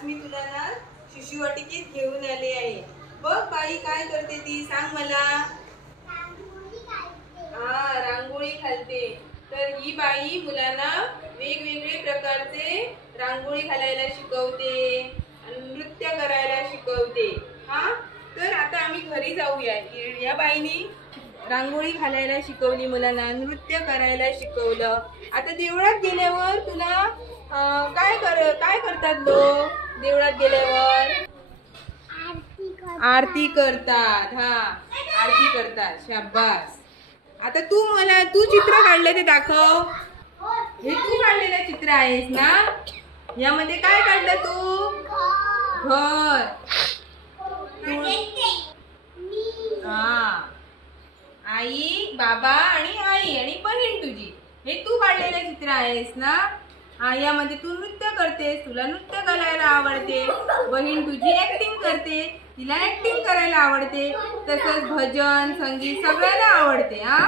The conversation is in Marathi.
आज मी तुला ना शिशुवाटिकेत घेऊन आले आहे। बघ बाई काय करते ती, सांग मला। हा, रांगोळी घालते। तर ही बाई मुलांना वेगवेगळे प्रकारचे रांगोळी घालायला शिकवते आणि नृत्य करायला शिकवते। हा, तर आता आम्ही घरी जाऊया। या बाईनी रांगोळी घालायला शिकवली, मुलांना नृत्य करायला शिकवलं। आता देवळात गेल्यावर तुला काय करतात लोक? देवळात गेल्यावर आरती करतात। हा, आरती करतात, शाबास। आता तू चित्र काढले ते दाखव। हे तू काढलेलं चित्र आहेस ना? यामध्ये काय काढलं तू? घर। हा, आई, बाबा आणि आई आणि बहीण तुझी, हे तू काढलेलं चित्र आहेस ना? हा, यामध्ये तू नृत्य करतेस, तुला नृत्य करायला आवडते। बहीण तुझी ऍक्टिंग करते, तिला ऍक्टिंग करायला आवडते। तसंच भजन, संगीत सगळ्यांना आवडते। हा।